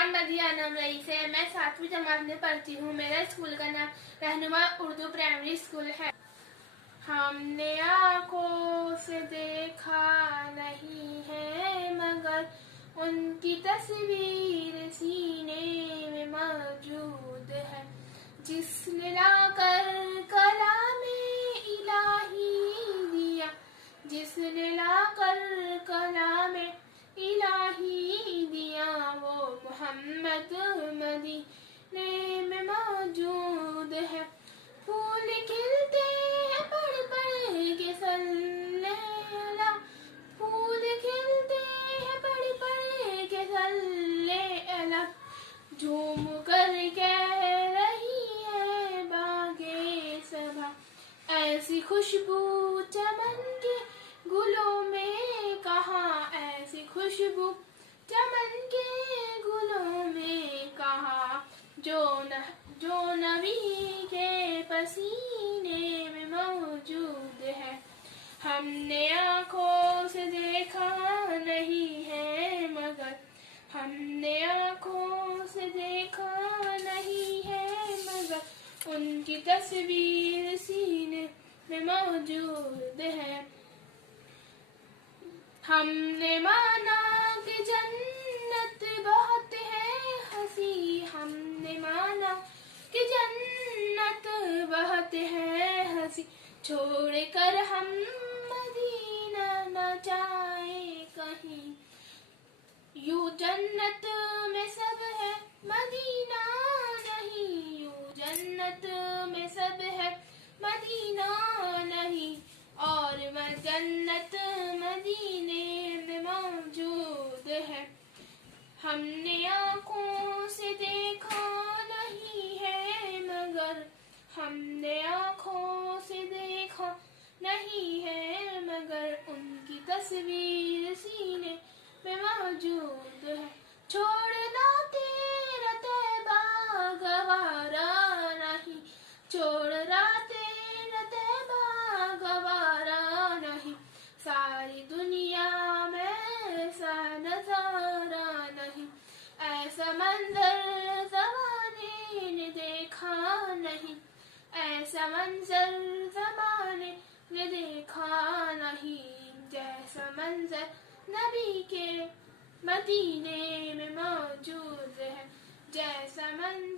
नाम मदिया नाम रईस है। मैं 7वीं जमात में पढ़ती हूँ। मेरा स्कूल का नाम रहनुमा उर्दू प्राइमरी स्कूल है। हमने आँखों से देखा नहीं है मगर उनकी तस्वीर सीने में मौजूद है। जिसने लाकर कलामे इलाही दिया, जिसने लाकर कलामे इलाही दिया, वो मोहम्मद मदीने में मौजूद है। फूल खिलते हैं पढ़ पढ़ के सल्ले अला, फूल खिलते हैं पढ़ पढ़ के सल्ले अला। झूम कर कह रही है बागे सबा, ऐसी खुशबू चमन के गुलों में कहाँ, ऐसी खुशबू चमन के गुलों में कहाँ, जो नबी के पसीने में मौजूद है। हमने आँखों से देखा नहीं है मगर, हमने आँखों से देखा नहीं है मगर उनकी तस्वीर सीने में मौजूद है। हमने माना कि जन्नत बहुत है हंसी, हमने माना कि जन्नत बहुत है हंसी। छोड़ कर हम मदीना न जाए कहीं, यूं जन्नत में सब है मदीना नहीं, यूं जन्नत में सब है मदीना नहीं। और मैं जन्नत मदीने में मौजूद है। हमने आँखों से देखा नहीं है मगर, हमने आँखों से देखा नहीं है मगर उनकी तस्वीर सीने में मौजूद है। छोड़ना तेरा तैबा गवारा नहीं, छोड़ना तेरा तैबा गवारा नहीं। सारी दुनिया में ऐसा नजारा नहीं, ऐसा मंजर ज़माने ने देखा नहीं, ऐसा मंजर ज़माने ने देखा नहीं। जैसा मंजर नबी के मदीने में मौजूद है, जैसा मंजर